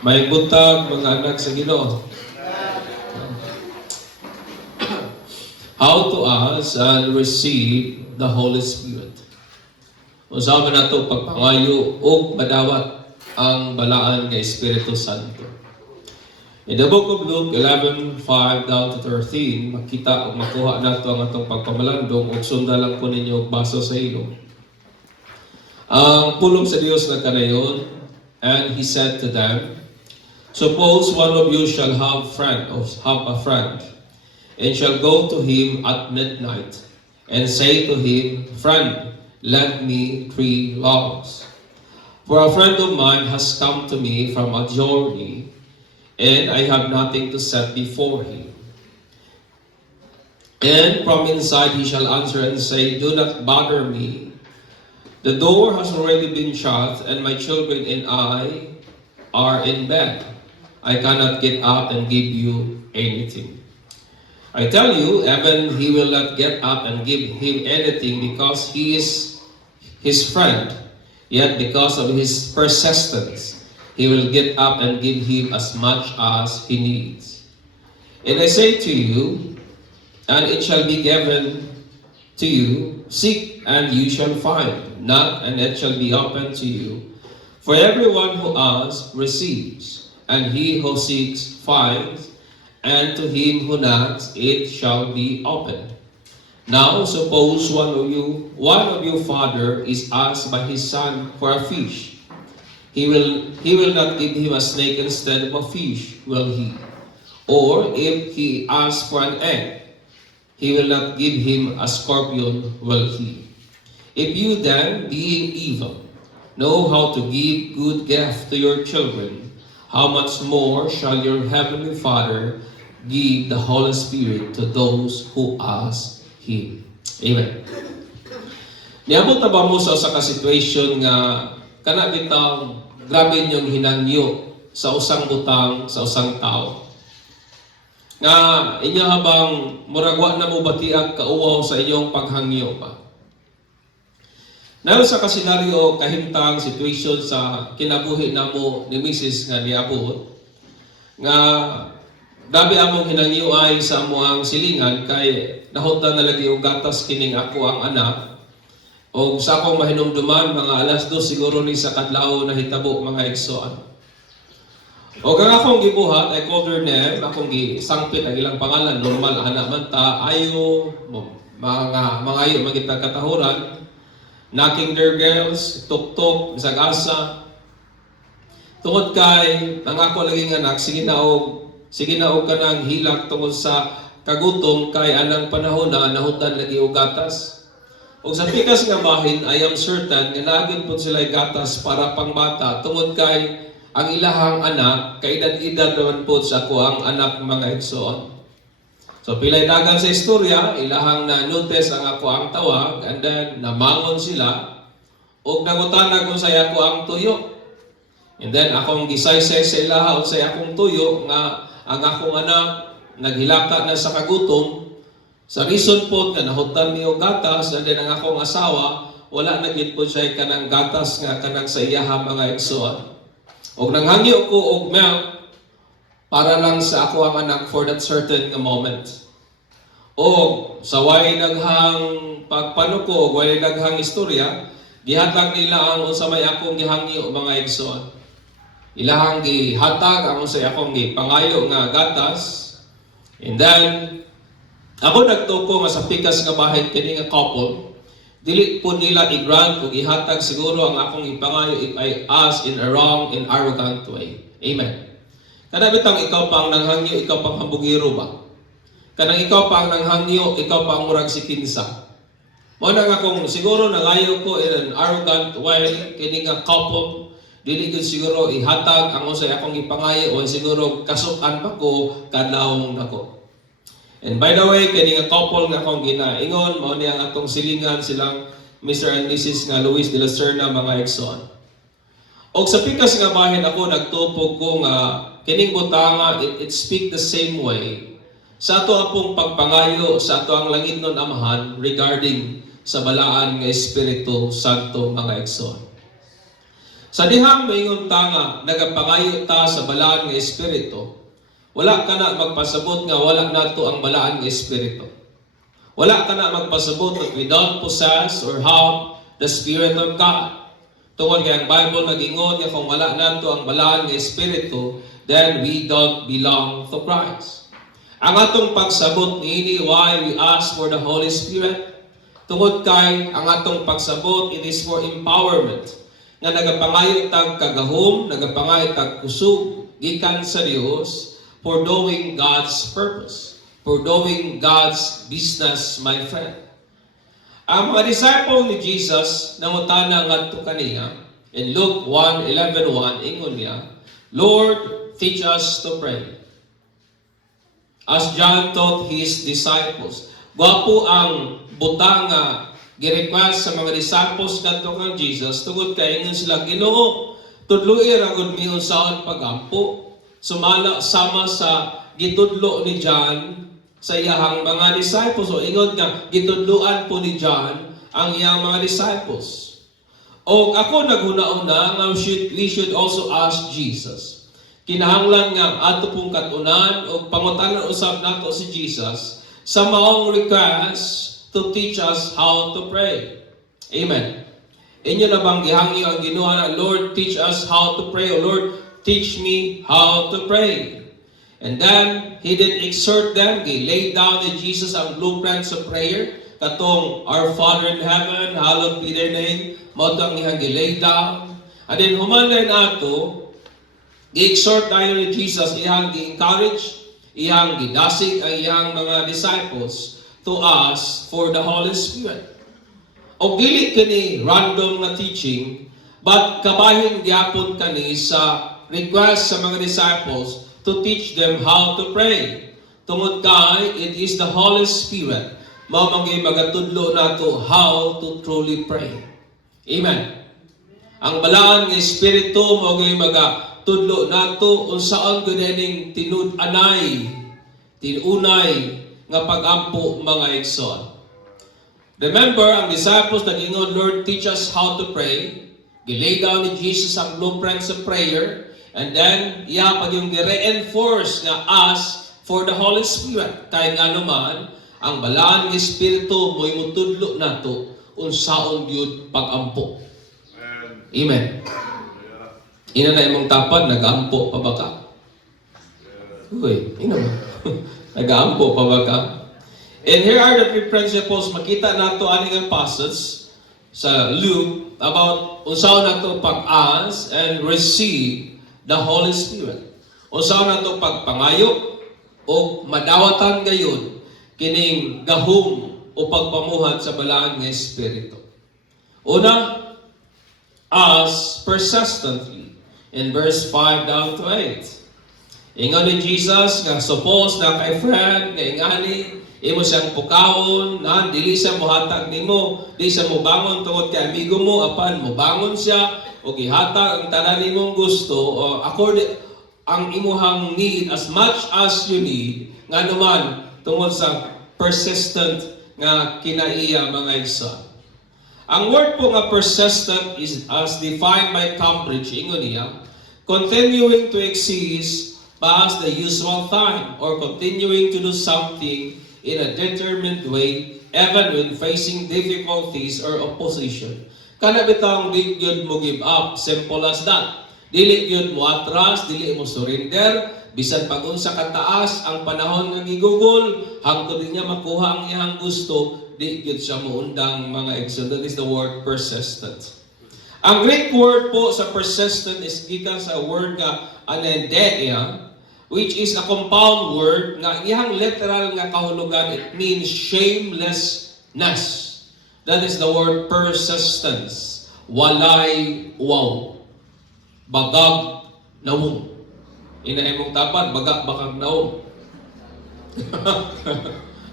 May buntag mga anak sa Ginoo. How to ask and receive the Holy Spirit. Usawa na ito pagpangayo o madawat ang balaan ng Espiritu Santo. In the book of Luke 11:5 down to 13, makita o makuha na ito ang atong pagpamalandong o sunda lang po ninyo baso sa ilong. Ang pulong sa Diyos na kanayon, and He said to them, suppose one of you shall have a friend, and shall go to him at midnight, and say to him, friend, lend me 3 loaves. For a friend of mine has come to me from a journey, and I have nothing to set before him. And from inside he shall answer and say, do not bother me. The door has already been shut, and my children and I are in bed. I cannot get up and give you anything. I tell you, even he will not get up and give him anything because he is his friend. Yet because of his persistence, he will get up and give him as much as he needs. And I say to you, and it shall be given to you, seek and you shall find, knock and it shall be opened to you. For everyone who asks receives, and he who seeks finds, and to him who knocks it shall be opened. Now suppose one of you father is asked by his son for a fish. He will not give him a snake instead of a fish, will he? Or if he asks for an egg, he will not give him a scorpion, will he? If you then, being evil, know how to give good gift to your children, how much more shall your heavenly Father give the Holy Spirit to those who ask Him. Amen. Niabot na ba mo sa usa ka situation nga kana bitaw grabe niyong hinangyo sa usang butang sa usang tao. Nga inyo habang muragwa na mo batiag kauwaw sa inyong paghangyo pa. Naroon sa kasenaryo kahimtang situation sa kinabuhi namo ni Mrs. nga niabot nga grabe among hinangyo ay sa amuang silingan kay nahutan na lagi og gatas kining ako ang anak. O sa akong mahinumduman mga alas 2 siguro ni sa kadlaw na hitabo mga igsoon. O kang akong gibuhat I called her name, akong gisangpit ang ilang pangalan, normal anak man ta, ayo mga ayo magitag katahuran. Knocking their girls, tuk-tuk, bisag asa. Tungod kay nangako lagi nga anak, sige na og kanang hilak tungod sa kagutom kay anang panahon na nahutan lagi og gatas. Og sa pikas nga bahin, I am certain nga naagin po sila gatas para pangbata tungod kay ang ilahang anak kay edad-edad naman po sa ako ang anak mga igsoon. So pilay dagan sa istorya, ilahang na notice ang ako ang tawag and then namangon sila og nangutana kung saya ako ang tuyo. And then akong gisaysay sa ilaha unsay akong tuyo nga ang akong anak naghilaka na sa kagutom sa reason po nga nahutan niyo gatas and then ang akong asawa wala na gid po siya kanang gatas nga kanang sa iyaha mga igsoon. Og nanghangyo ko og milk para lang sa ako ang anak for that certain moment. O sa way daghang pagpanuko, way daghang istorya, gihatag nila ang unsa may akong gihangyo mga igsoon. Ilahang gihatag ang unsay akong gipangayo nga gatas. And then ako nagtuko nga sa pikas nga bahin kini nga couple, dili po nila i-grant o ihatag siguro ang akong ipangayo if I ask in a wrong and arrogant way. Amen. Kana bitang ikaw pang nanghangyo, ikaw pang hambugiro ba? Kanang ikaw pang nanghangyo, ikaw pang murag si kinsa. Mo na nga kung siguro nangayo ko in an arrogant way kini nga couple, dili gud siguro ihatag ang unsay akong ipangayo o siguro kasukan pa ko kadlawon nako. And by the way, kini nga couple nga akong ginaingon, mao ni ang atong silingan silang Mr. and Mrs. nga Luis de la Serna mga igsoon. Og sa pikas nga bahin ako nagtupog ko nga kining butanga it speak the same way sa ato apong pagpangayo sa ato ang langit nun amahan regarding sa balaan nga Espiritu Santo mga igsoon. Sa dihang moingon ta nga nagapangayo ta sa balaan nga espiritu, wala ka na magpasabot nga wala nato ang balaan nga espiritu. Wala ka na magpasabot that we don't possess or have the Spirit of God. Tungod kay ang Bible nag-ingon nga kung wala nato ang balaan nga espiritu, then we don't belong to Christ. Ang atong pagsabot niini why we ask for the Holy Spirit. Tungod kay ang atong pagsabot, it is for empowerment. Nga nagapangayo tag kagahom, nagapangayo tag kusog gikan sa Dios for doing God's purpose, for doing God's business, my friend. Ang mga disciple ni Jesus nangutana ngadto kaniya in Luke 1:11:1 ingon niya, Lord, teach us to pray. As John taught his disciples. Gwapo ang butang nga gi-request sa mga disciples kadto kang Jesus tungod kay ingon sila, Ginoo, tudloy ra gud mi unsaon pagampo. Sumala sama sa gitudlo ni John sa iyahang mga disciples. O ingon nga gitudloan po ni John ang iyang mga disciples. O ako naghuna-una nga we should also ask Jesus. Kinahanglan nga ato pong katunan o pangutanan usab nato si Jesus sa maong request to teach us how to pray. Amen. Inyo na bang gihangyo ang Ginoo na, Lord, teach us how to pray. O Lord, teach me how to pray. And then, He did exhort them. He laid down in Jesus ang blueprints of prayer. Katong, Our Father in heaven, hallowed be their name. Mao ang ihang gi-lay down. And then, humanay nato, gi-exhort tayo ni Jesus, ihang gi-encourage, ihang gidasig ang ihang mga disciples to ask for the Holy Spirit. O dili kini random na teaching, but kabahin gyapon kani sa request sa mga disciples to teach them how to pray. Tungod kay it is the Holy Spirit mao mangyay magatudlo nato how to truly pray. Amen. Ang balaan nga espiritu mao mangyay magatudlo nato unsaon ganing tinud-anay, tinunay nga pag-ampo mga igsoon. Remember, ang disciples nag-ingon, Lord, teach us how to pray. Gilay down ni Jesus ang blueprints of prayer. And then, pag yung gi-reinforce nga ask for the Holy Spirit. Kaya nga naman, ang balaan ng Espiritu mo'y mutudlo nato unsaon yun pag-ampo. Amen. Ina na imong tapad, nag-ampo pa ba ka? Uy, ina ba? Nag-aampo pa ba ka? And here are the three principles. Makita nato aning passage sa Luke about unsaon nato pag-ask and receive the Holy Spirit. Unsaon nato pagpangayo o madawatan gayon kining gahom o pagpamuhat sa balaan nga espiritu. Una, ask persistently in verse 5 down to 8. Ingon ni Jesus nga suppose na kay friend nga ingani imo siyang pukawon na dili siya mohatag nimo, di siya mobangon tungod kay amigo mo apan mobangon siya o gihatag ang tanan nimong gusto o according ang imuhang need as much as you need nga naman tungod sa persistent nga kinaiya mga igsoon. Ang word po nga persistent is as defined by Cambridge ingon niya, continuing to exist past the usual time or continuing to do something in a determined way even when facing difficulties or opposition. Kana bitang di gyud mo give up, simple as that. Dili gyud mo atras, dili mo surrender, bisan pag-unsa ka taas ang panahon nga gigugol, hangtod niya makuha ang iyang gusto, di gyud siya moundang mga igsoon. That is the word persistent. Ang Greek word po sa persistent is gikan sa word nga anendeia, which is a compound word nga iyang literal nga kahulugan, it means shamelessness. That is the word persistence. Walay wow. Bagag nawong. Inaimong tapad, bagag nawong.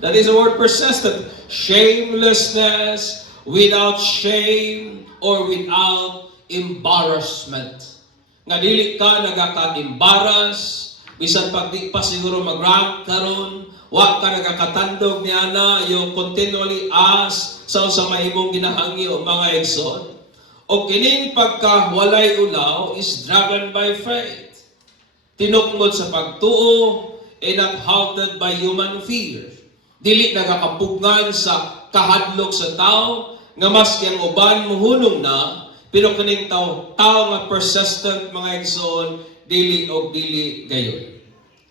That is the word persistent. Shamelessness, without shame, or without embarrassment. Nga dili ka nagaka-embarrass, bisan pag di pa siguro mag-rank karon, wa ka nagakatandog niya na yung continually ask sa mahimong ginahangi o mga igsoon. O kining pagkawalay ulaw is driven by faith. Tinukmod sa pagtuo and halted by human fear. Dili nagakapugngan sa kahadlok sa tao, nga mas kiyang uban muhunong na, pero kining tao nga persistent mga igsoon, dili o dili gayon.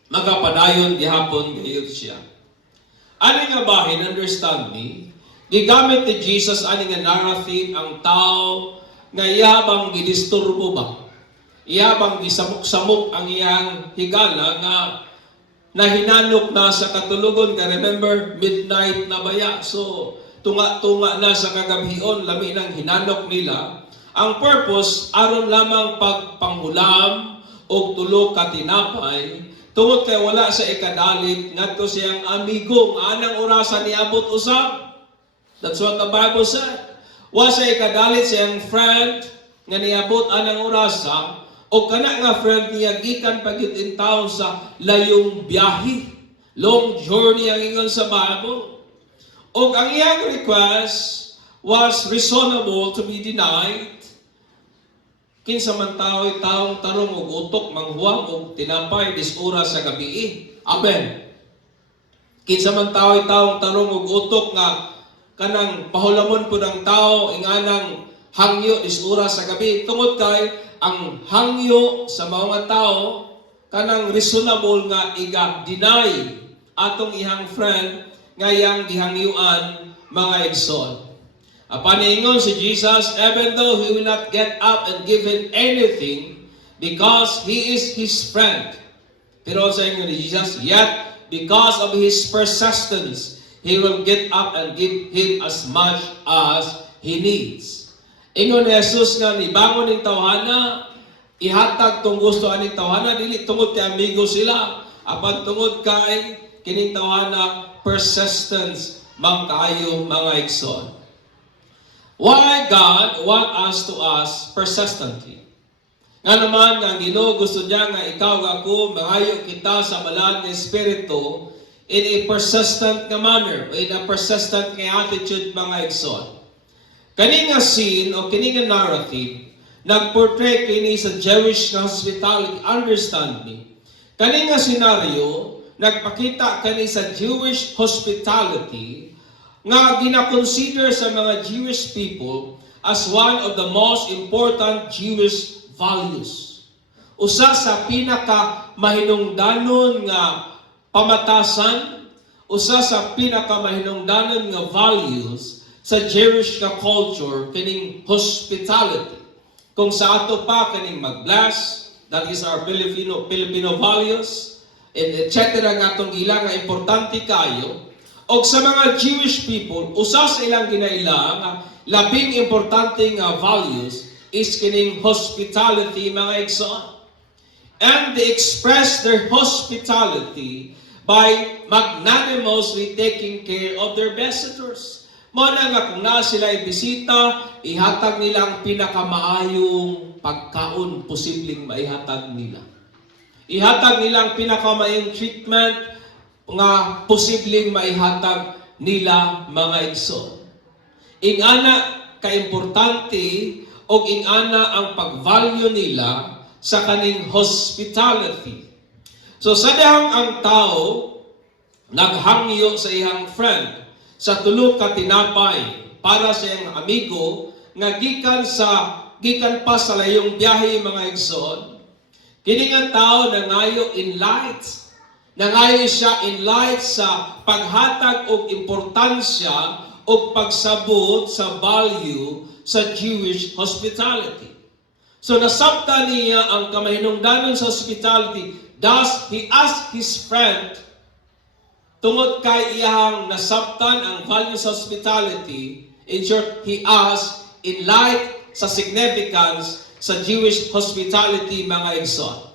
Magapadayon gihapon gayon siya. Ani nga bahin, understand me, gigamit ni Jesus ani nga narrative ang tao nga iyabang gidisturbo ba? Iyabang gisamok-samok ang iyang higala nga nahinanok na sa katulugon ka. Remember, midnight na baya. So, tunga-tunga na sa kagabion, lami ng hinanok nila. Ang purpose, aron lamang pagpanghulam o tulo ka tinapay, tungod kay wala sa ikadalit, ngadto siyang amigo, nga anang orasan niabot usab. That's what the Bible said. Wa sa ikadalit siyang friend, nga niabot anang orasa, o kana nga friend niya gikan pagyud in town sa layong biyahe. Long journey ang ingon sa Bible. O ang iyang request was reasonable to be denied. Kinsa man tao'y taong tarong og utok manghuwam og tinapay dis-oras sa gabi. Amen. Kinsa man tao'y taong tarong og utok nga kanang pahulamon po ng tao inganang hangyo dis-oras sa gabi. Tungod kay ang hangyo sa mga tao kanang reasonable nga iga-deny atong ihang friend nga iyang gihangyuan mga igsoon. Paningon si Jesus, even though he will not get up and give him anything because he is his friend. Pero sa ingon ni Jesus, yet because of his persistence, he will get up and give him as much as he needs. Ingon ni Jesus nga nibangon ning tawhana, ihatag tong gusto aning tawhana, dili tungod kay amigo sila, apan tungod kay kining tawhana persistence mang kaayo mga igsoon. Why God want us to ask persistently? Nga naman nga Ginoo gusto niya nga ikaw ug ako mangayo kita sa balaan nga espiritu in a persistent nga manner, in a persistent nga attitude mga igsoon. Kani nga scene o kani nga narrative nagportray kini sa Jewish hospitality. Understand me. Kani nga senaryo nagpakita kani sa Jewish hospitality nga gina-consider sa mga Jewish people as one of the most important Jewish values. Usa sa pinaka mahinungdanon nga pamatasan, usa sa pinaka mahinungdanon nga values sa Jewish ka culture kining hospitality. Kung sa ato pa kining mag-bless, that is our Filipino values, and etc. nga itong ilang nga importante kayo. O sa mga Jewish people, usa sa ilang ginailang nga labing importante nga values is kining hospitality mga igsoon. And they express their hospitality by magnanimously taking care of their visitors. Muna nga kung na sila ibisita, ihatag nilang pinakamaayong pagkaon posibleng maihatag nila. Ihatag nilang pinakamaayong treatment nga posibleng maihatag nila mga igsoon. Ingana kaimportante o ingana ang pag-value nila sa kaning hospitality. So sa dihang ang tao naghangyo sa iyang friend sa tulo ka tinapay para sa iyang amigo nga gikan pa sa layong biyahe mga igsoon. Kini nga tao nangayo in light. Nangayo siya in light sa paghatag og importansya o pagsabot sa value sa Jewish hospitality. So nasabta niya ang kamahinungdanon sa hospitality. Thus, he asked his friend, tungod kay iyang nasabtan ang value sa hospitality, in short, he asked, in light sa significance sa Jewish hospitality mga igsoon.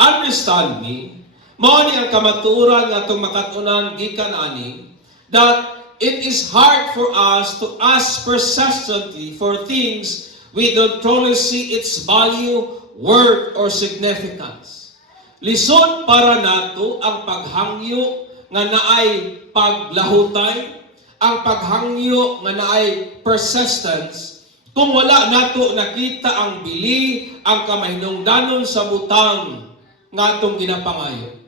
Understand me, mao ni ang kamatuoran nga itong makatunan gikan ani, that it is hard for us to ask persistently for things we don't truly see its value, worth, or significance. Lisod para nato ang paghangyo nga naay paglahutay, ang paghangyo nga naay persistence, Kung wala nato nakita ang bili, ang kamahinungdanon sa butang nga atong ginapangayo.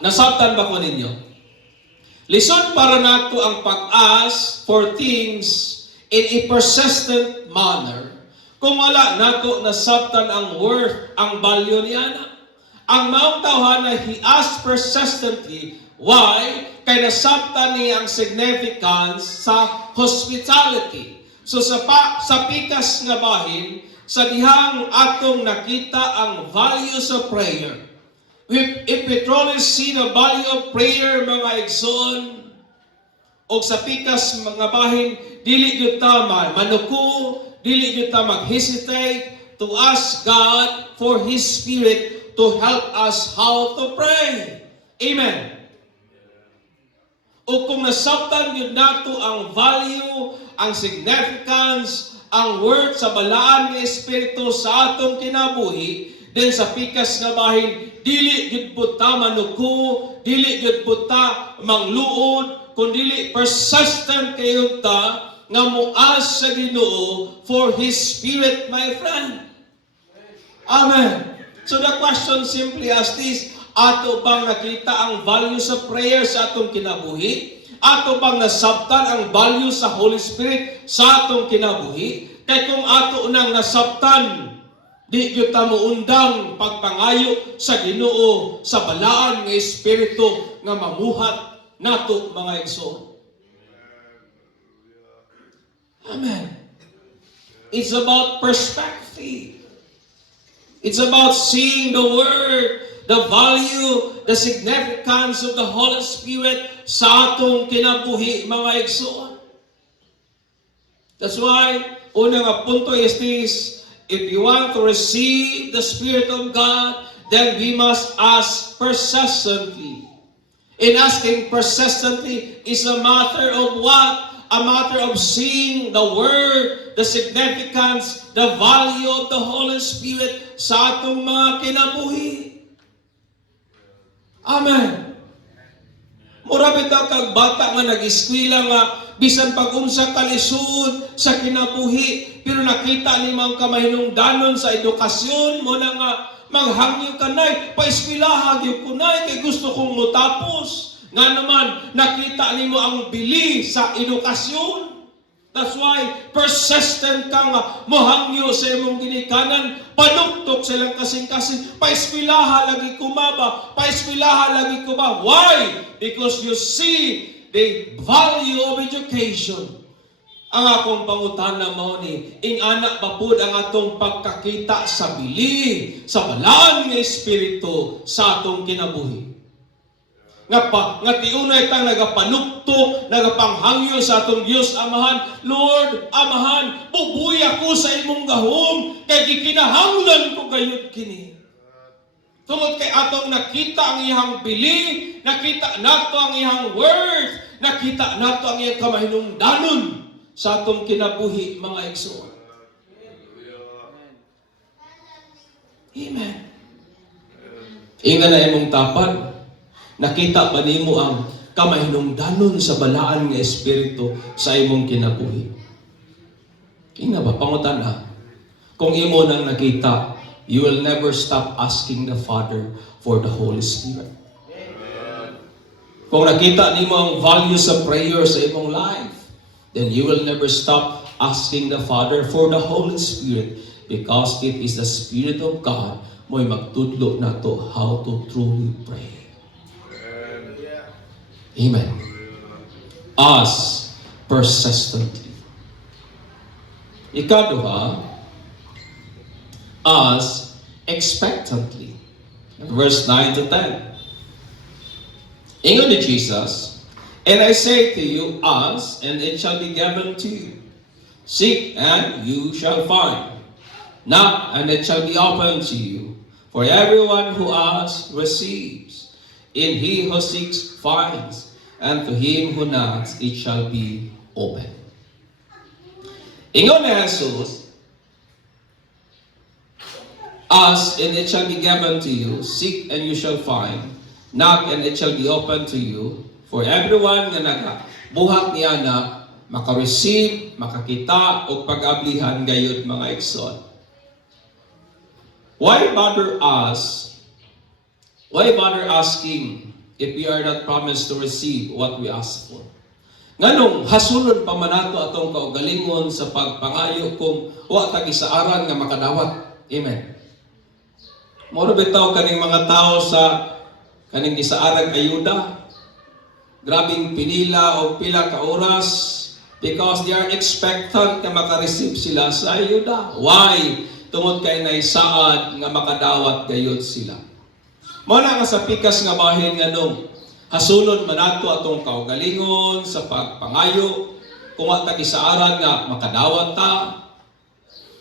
Nasabtan ba ko ninyo? Lison para nato ang pag-ask for things in a persistent manner. Kung wala nato nasabtan ang worth, ang value niya. Ang maong tawhana, he asked persistently. Why? Kay nasabtan niya ang significance sa hospitality. So sa pikas nga bahin, sa dihang atong nakita ang value sa prayer. If we truly see the value of prayer, mga igsoon, o sa pikas mga bahin, dili gyud ta manuko, dili gyud ta mag-hesitate to ask God for His Spirit to help us how to pray. Amen. O kung nasabtan yun nato ang value, ang significance, ang word sa balaan ng Espiritu sa atong kinabuhi, then sa pikas nga bahin, dili gyud buta manuko, dili gyud buta mangluod, kundi persistent kayo ta nga muas sa Ginoo for His Spirit, my friend. Amen. So the question simply as this, ato bang nakita ang value sa prayer sa atong kinabuhi? Ato bang nasabtan ang value sa Holy Spirit sa atong kinabuhi? Kay kung ato nang nasabtan, di gyud ta muundang pagpangayo sa Ginoo sa balaan nga Espiritu nga mamuhat nato mga igsoon. Amen. It's about perspective. It's about seeing the Word, the value, the significance of the Holy Spirit sa atong kinabuhi mga igsoon. That's why, unang punto is this, if you want to receive the Spirit of God, then we must ask persistently. In asking persistently is a matter of what? A matter of seeing the Word, the significance, the value of the Holy Spirit sa atong mga kinabuhi. Amen. Mura bitaw kag bata nga nag-eskwela nga bisan pag-unsa ka lisod sa kinabuhi, pero nakita ni mga kamahinungdanon sa edukasyon mo na nga manghangyo ka nay, pa-eskwelahan yung kunay kay gusto kong mutapos. Nga naman, nakita nimo ang bili sa edukasyon. That's why, persistent ka nga, mohangyo sa imong ginikanan, panuktok silang kasing-kasing, pa-eskwelahan lagi kumaba, pa-eskwelahan lagi kumaba. Why? Because you see the value of education. Ang akong pangutana mo ni, ing anak bapud ang atong pagkakita sa bili, sa balaan ng Espiritu sa atong kinabuhi. Nga tiunay tang nagapanuktok, nagapanghangyo sa atong Dios Amahan. Lord, Amahan, bubuy ako sa imong gahom, kay gikinahanglan ko gayud kini. Tungod kay atong nakita ang iyang bili, nakita nato ang iyang word, nakita nato ang iyang kamahinungdanon sa atong kinabuhi, mga igsoon. Amen. Inga na imong tapad, nakita ba nimo ang kamahinungdanon sa balaan nga Espiritu sa imong kinabuhi? Inga ba, pangutana, kung imo nang nakita, you will never stop asking the Father for the Holy Spirit. Kung nakita nimo ang value sa prayer sa imong life, then you will never stop asking the Father for the Holy Spirit, because it is the Spirit of God mo'y magtudlo na to how to truly pray. Amen. Ask persistently. Ikaduha, ask expectantly. Verse 9 to 10. Ingon ni Jesus, and I say to you, ask, and it shall be given to you. Seek, and you shall find. Knock, and it shall be opened to you. For everyone who asks receives, and he who seeks finds, and to him who knocks it shall be opened. Ingon ni Jesus, ask, and it shall be given to you. Seek, and you shall find. Knock, and it shall be opened to you. For everyone nga nagabuhat niya na maka-receive, makakita og pag-ablihan gayud mga igsoon. Why bother us? Why bother asking if we are not promised to receive what we ask for? Nganong hasulon pa man nato atong kaugalingon sa pagpangayo kung wa ta gisaaran nga makadawat. Amen. Moro bitaw kaning mga tao sa kaning gisaarag ayuda. Grabing pinila o pila ka oras because they are expectant na maka-receive sila sa ayuda. Why? Tungod kay naisaad nga makadawat gayud sila. Mao na nga sa pikas nga bahin nganong hasulon man nato atong kaugalingon sa pagpangayo kung wa ta gisaaran nga makadawat ta.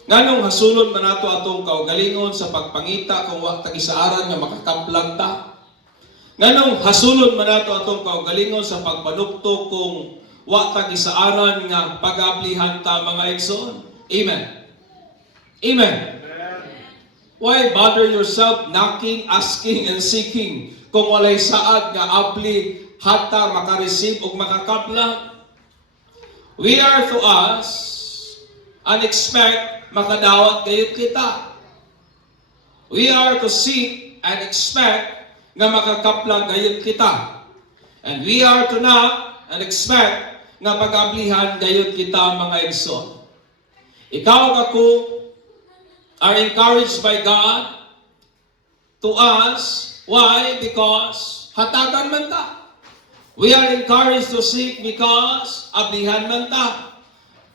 Nganong hasulon man nato atong kaugalingon sa pagpangita kung wa ta gisaaran nga makakaplag ta. Nganong hasulon man nato atong kaugalingon sa pagpanuktok kung wa ta gisaaran nga pag-ablihan ta mga igsoon. Amen. Amen. Why bother yourself knocking, asking, and seeking kung walay saad nga abli hata maka-receive o makakapla? We are to us and expect makadawat gayud kita. We are to seek and expect nga makakapla gayud kita. And we are to knock and expect nga pag-ablihan gayud kita mga igsoon. Ikaw ug ako are encouraged by God to us. Why? Because hatagan man ta. We are encouraged to seek because ablihan man ta.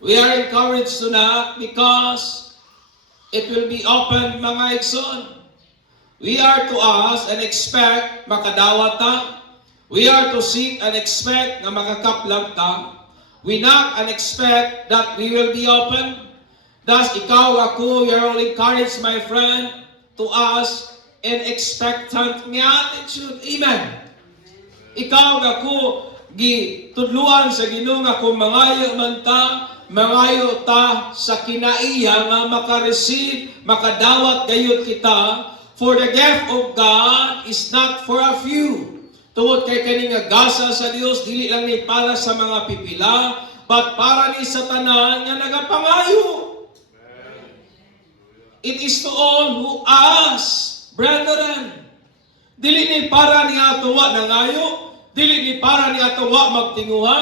We are encouraged to knock because it will be opened mga igsoon. We are to ask and expect makadawat ta. We are to seek and expect na makakaplag ta. We knock and expect that we will be open. Thus, ikaw, ako, we are all encouraged, my friend, to ask in expectant nga attitude. Amen. Ikaw, ako, gitudluan sa Ginoo nga kung mangayo man ta, mangayo ta sa kinaiya nga maka-receive, makadawat gayud kita. For the gift of God is not for a few. Tungod kay kani nga gasa sa Dios dili lang ni para sa mga pipila, but para ni sa tanan nga nagapangayo. It is to all who ask, brethren. Dili ni para ni ato wa nangayo, dili ni para ni ato wa magtinguha,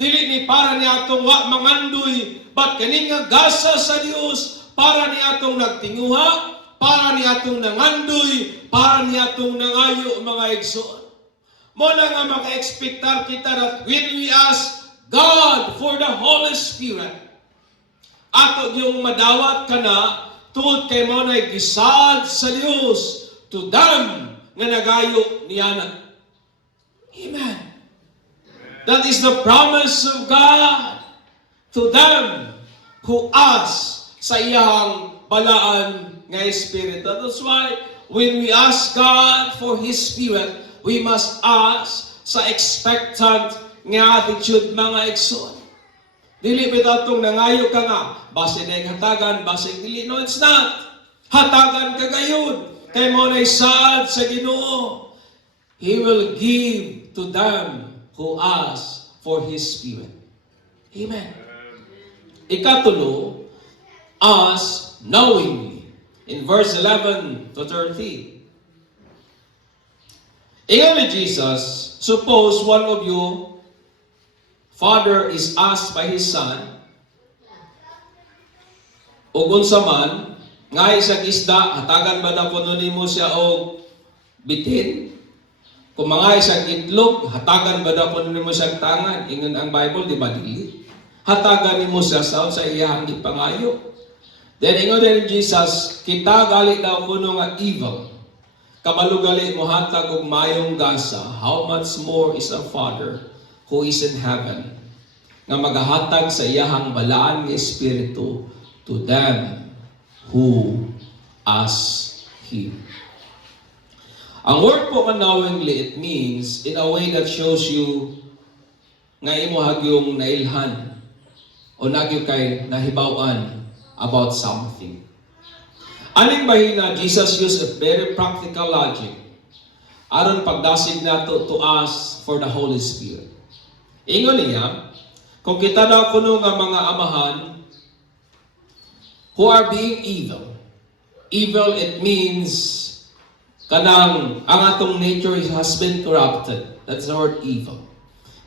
dili ni para ni ato wa mangandoy, but kani nga gasa sa Dios para ni atong nagtinguha, para ni atong nangandoy, para ni atong nangayo mga igsoon. Mo na nga maka-expectar kita that when we ask God for the Holy Spirit, ato yung madawat ka na, tungod kay mo na'y gisad sa Dios to them nga nagayo niyanan. Amen. That is the promise of God to them who ask sa iyang balaan nga Espiritu. That's why when we ask God for His Spirit, we must ask sa expectant nga attitude mga igsoon. Dili bitaw tong nangayo ka nga, base na hatagan, base dili. No, it's not. Hatagan ka gayud. Kay mo na'y saad sa Ginoo. He will give to them who ask for His Spirit. Amen. Ikatulo, ask knowingly. In verse 11 to 13. Ingon ni Jesus, suppose one of you, father is asked by his son, ug unsa man, nga isang isda, hatagan ba na kuno nimo siya og bitin? Kung mga isang itlog, hatagan ba na kuno nimo siya tangan? Ingon ang Bible, di ba dili? Hatagan nimo siya sa iyang ipangayo. Then ingon din Jesus, kita gali daw kuno nga evil. Kabalugali mo hatag og mayong gasa, how much more is a Father who is in heaven, nga magahatag sa iyahang balaan nga Espiritu to them who ask Him. Ang word po knowingly, it means in a way that shows you nga imo hagyong nailhan o nagyo kay nahibaw-an about something. Aning bahina, Jesus used a very practical logic aron pagdasig nato to ask for the Holy Spirit. Ingon niya, Kung kita daw kuno nga mga amahan who are being evil. Evil, it means kanang ang atong nature has been corrupted. That's the word evil.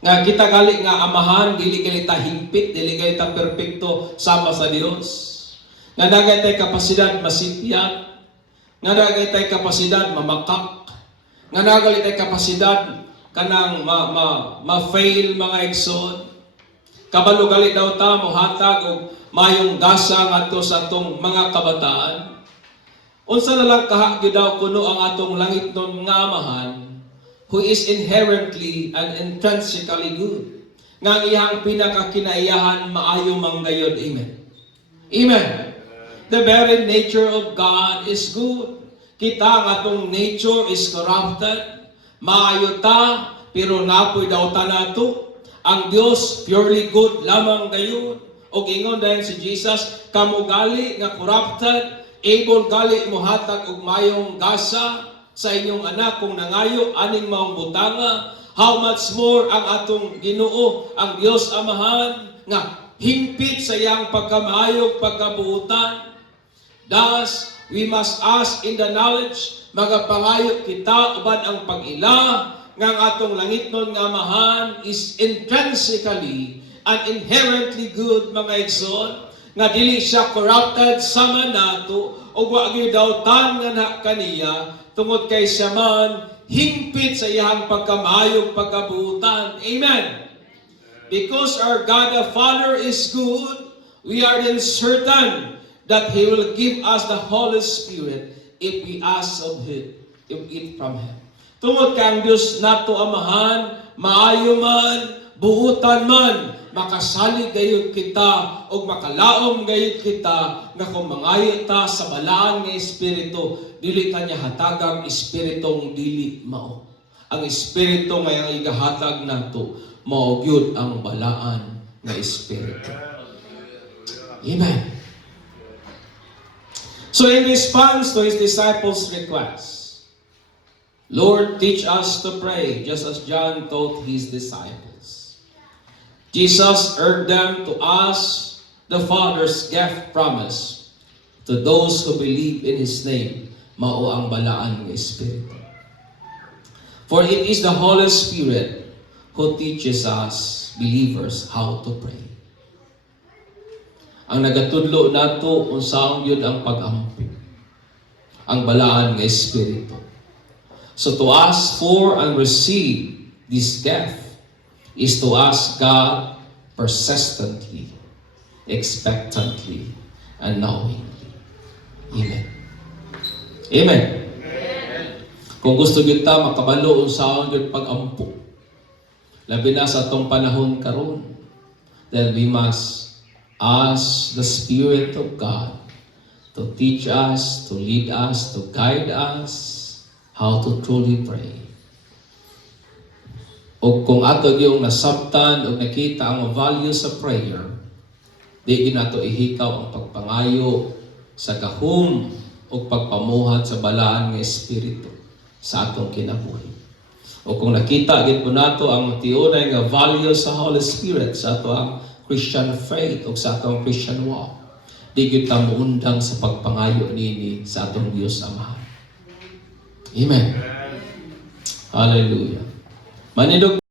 Nga kita gali nga amahan, dili gali ta hingpit, dili gali ta perpekto sama sa Dios. Nga dagay tay kapasidad masipyat, nga dagay tay kapasidad mamakak, nga dagay tay kapasidad kanang ma-fail mga igsoon. Kabalo gali daw ta mohatag og mayong gasa ngadto sa atong mga kabataan. Unsa na lang kaha gyud daw kuno ang atong langit nun nga amahan who is inherently and intrinsically good. Nga ang iyang pinakakinaiyahan maayo manggayod. Amen. Amen. The very nature of God is good. Kita ang atong nature is corrupted. Maayo ta, pero napoy daw ta nato. Ang Dios purely good lamang gayon. O ingon dahil si Jesus, kamo gali nga corrupted, able gali mohatag og mayong gasa sa inyong anak kung nangayo aning maong butanga. How much more ang atong Ginoo, ang Dios Amahan, nga hingpit sa iyang pagkamayog, pagkabuutan. Thus, we must ask in the knowledge, magapangayo kita uban ang pag-ila, nga ang atong langit nun nga amahan is intrinsically and inherently good, mga igsoon, nga dili siya corrupted sama nato, o wa gyud daw tan nga na kaniya, tungod kay siya man, hingpit sa iyang pagkamayog, pagkabuutan. Amen. Because our God the Father is good, we are then certain that He will give us the Holy Spirit if we ask of Him, if it from Him. Tungod kay ang Diyos nato amahan, maayo man, buutan man, makasalig gayud kita o makalaom gayud kita nga kung mangayo ta sa balaan nga Espiritu, dili kanya hatagang Espiritong dili mao. Ang Espiritu nga ang igahatag nato, mao gyud ang balaan nga Espiritu. Amen. So in response to His disciples' request, Lord, teach us to pray, just as John taught His disciples. Jesus urged them to ask the Father's gift promise to those who believe in His name, mao ang balaan ng Espiritu. For it is the Holy Spirit who teaches us, believers, how to pray. Ang nagatudlo nato unsaon yun ang pag-ampi, ang balaan ng Espiritu. So to ask for and receive this gift is to ask God persistently, expectantly, and knowingly. Amen. Amen. Kung gusto kita makabalo unsaon yun pag-ampo, labi na sa atong panahon karon, then we must ask the Spirit of God to teach us, to lead us, to guide us how to truly pray. O kung ato yung nasabtan o nakita ang value sa prayer, di ginato ihikaw ang pagpangayo sa gahom o pagpamuhat sa balaan ng Espiritu sa atong kinabuhi. O kung nakita gid po nato ang tiunay nga value sa Holy Spirit sa ato ang Christian faith o sa atong Christian walk, di kita muundang sa pagpangayo nini sa atong Diyos Amahan. Amen. Hallelujah. Manidog